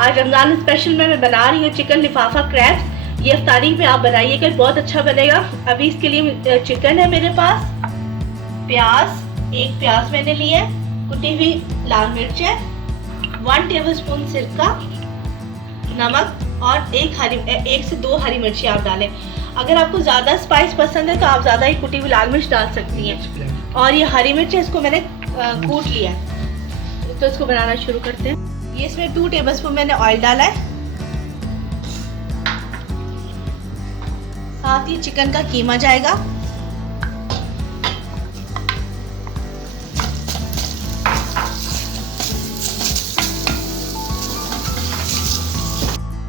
आज रमज़ान स्पेशल में मैं बना रही हूँ चिकन लिफाफा क्रैब्स। ये इफ्तारी पे आप बनाइएगा, बहुत अच्छा बनेगा। अभी इसके लिए चिकन है मेरे पास, प्याज, एक प्याज मैंने लिया है, कुटी हुई लाल मिर्च है, 1 टेबलस्पून सिरका, नमक और एक से दो हरी मिर्ची आप डालें। अगर आपको ज़्यादा स्पाइस पसंद है तो आप ज़्यादा ही कुटी हुई लाल मिर्च डाल सकती हैं। और ये हरी मिर्च है, इसको मैंने कूट लिया है। तो इसको बनाना शुरू करते हैं। ये इसमें 2 टेबलस्पून मैंने ऑयल डाला है, साथ ही चिकन का कीमा जाएगा।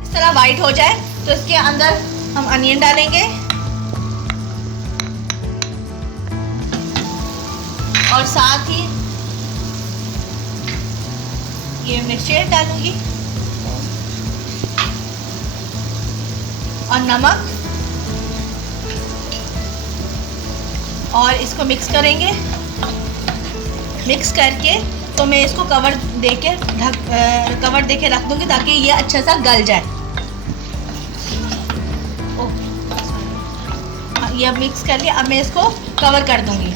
इस तरह वाइट हो जाए तो इसके अंदर हम अनियन डालेंगे और साथ ही ये मिर्ची डालूंगी और नमक, और इसको मिक्स करेंगे। मिक्स करके तो मैं इसको कवर देके रख दूंगी ताकि ये अच्छा सा गल जाए। ये अब मिक्स कर लिया, अब मैं इसको कवर कर दूंगी।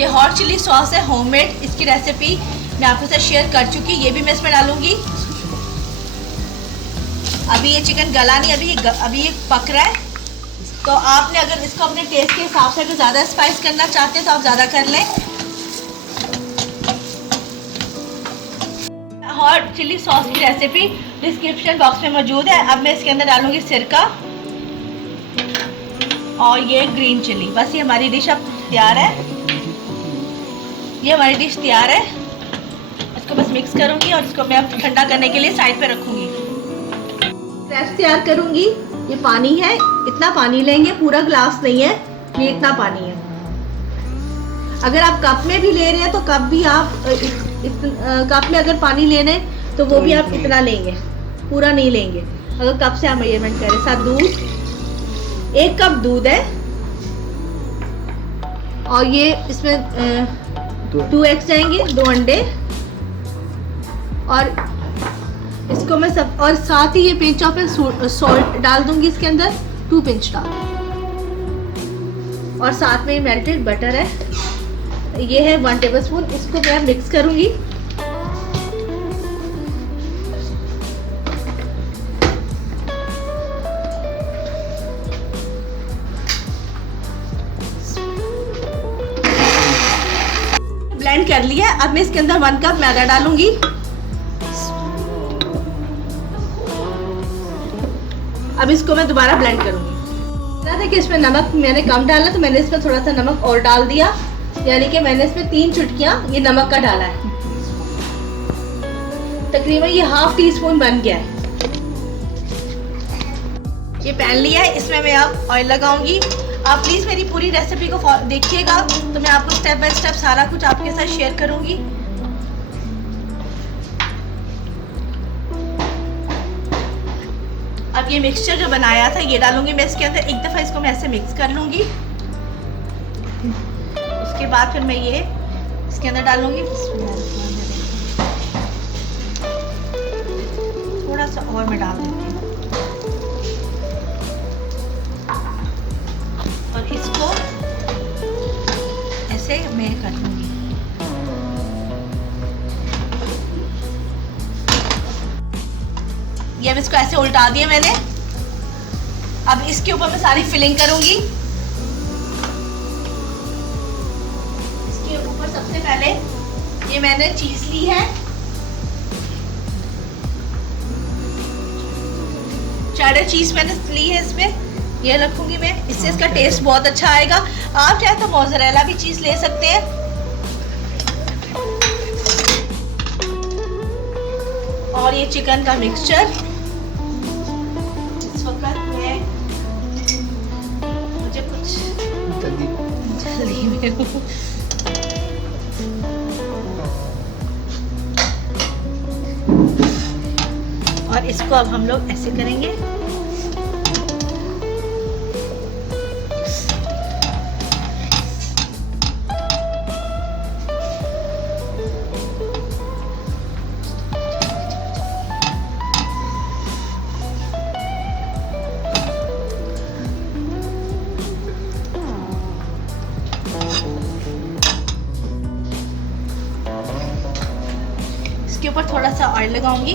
ये हॉट चिली सॉस है होममेड, इसकी रेसिपी मैं आपके साथ शेयर कर चुकी, ये भी मैं इसमें डालूंगी। अभी ये चिकन गला नहीं, अभी ये पक रहा है। तो आपने अगर इसको अपने टेस्ट के हिसाब से अगर ज़्यादा स्पाइस करना चाहते हैं तो आप ज़्यादा कर लें। हॉट चिली सॉस की रेसिपी डिस्क्रिप्शन बॉक्स में मौजूद है। अब मैं इसके अंदर डालूंगी सिरका और ये ग्रीन चिली। बस ये हमारी डिश अब तैयार है। ये हमारी डिश तैयार है। इसको बस मिक्स करूंगी और इसको मैं अब ठंडा करने के लिए साइड पे रखूंगी। क्रैब्स तैयार करूंगी। ये पानी है, इतना पानी लेंगे, पूरा ग्लास नहीं है, ये इतना पानी है। अगर आप कप में भी ले रहे हैं तो कप भी आप कप में अगर पानी ले रहे हैं तो वो भी आप इतना लेंगे, पूरा नहीं लेंगे। अगर कप से आप मेजरमेंट करें। साथ दूध, 1 कप दूध है और ये इसमें 2 एग्स जाएंगे, 2 अंडे, और इसको मैं सब, और साथ ही ये पिंच ऑफ सॉल्ट डाल दूंगी इसके अंदर, 2 पिंच डाल, और साथ में मेल्टेड बटर है, ये है 1 टेबलस्पून। इसको मैं मिक्स करूंगी। ब्लेंड कर लिया। अब मैं इसके अंदर 1 कप मैदा डालूंगी। अब इसको मैं दोबारा ब्लेंड करूंगी। देखिए इसमें नमक मैंने कम डाला तो मैंने इसमें थोड़ा सा नमक और डाल दिया, यानी कि मैंने इसमें 3 चुटकियां ये नमक का डाला है। तकरीबन ये ½ टीस्पून बन गया है। ये पैन लिया है, इसमें मैं अब ऑयल लगाऊंगी। आप प्लीज़ मेरी पूरी रेसिपी को देखिएगा, तो मैं आपको स्टेप बाय स्टेप सारा कुछ आपके साथ शेयर करूंगी। अब ये मिक्सचर जो बनाया था ये डालूंगी मैं इसके अंदर। एक दफ़ा इसको मैं ऐसे मिक्स कर लूँगी। उसके बाद फिर मैं ये इसके अंदर डालूंगी। थोड़ा सा और मैं डाल देती हूँ और इसको ऐसे मैं कर लूँगी। ये अब इसको ऐसे उल्टा दिया मैंने। अब इसके ऊपर मैं सारी फिलिंग करूंगी। इसके ऊपर सबसे पहले ये मैंने चीज ली है, चेडर चीज मैंने ली है, इसमें ये रखूंगी मैं। इससे इसका टेस्ट बहुत अच्छा आएगा। आप चाहे तो मोज़रेला भी चीज ले सकते हैं। और ये चिकन का मिक्सचर इस वक्त मैं, मुझे कुछ जल्दी में हूँ। और इसको अब हम लोग ऐसे करेंगे। ऊपर थोड़ा सा ऑयल लगाऊंगी।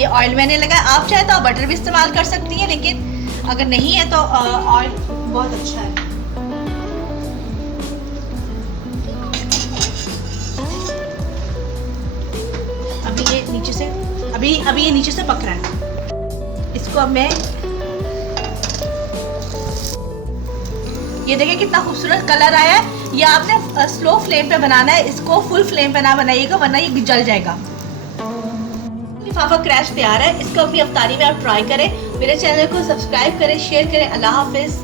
ये ऑयल मैंने लगाया, आप चाहे तो आप बटर भी इस्तेमाल कर सकती हैं, लेकिन अगर नहीं है तो ऑयल बहुत अच्छा है। अभी ये नीचे से पक रहा है। इसको अब मैं, ये देखिए कितना खूबसूरत कलर आया है। ये आपने स्लो फ्लेम पे बनाना है, इसको फुल फ्लेम पे ना बनाइएगा वरना ये जल जाएगा। लिफाफा क्रैप्स तैयार है, इसको अपनी अफ्तारी में आप ट्राई करें। मेरे चैनल को सब्सक्राइब करें, शेयर करें। अल्लाह हाफिज।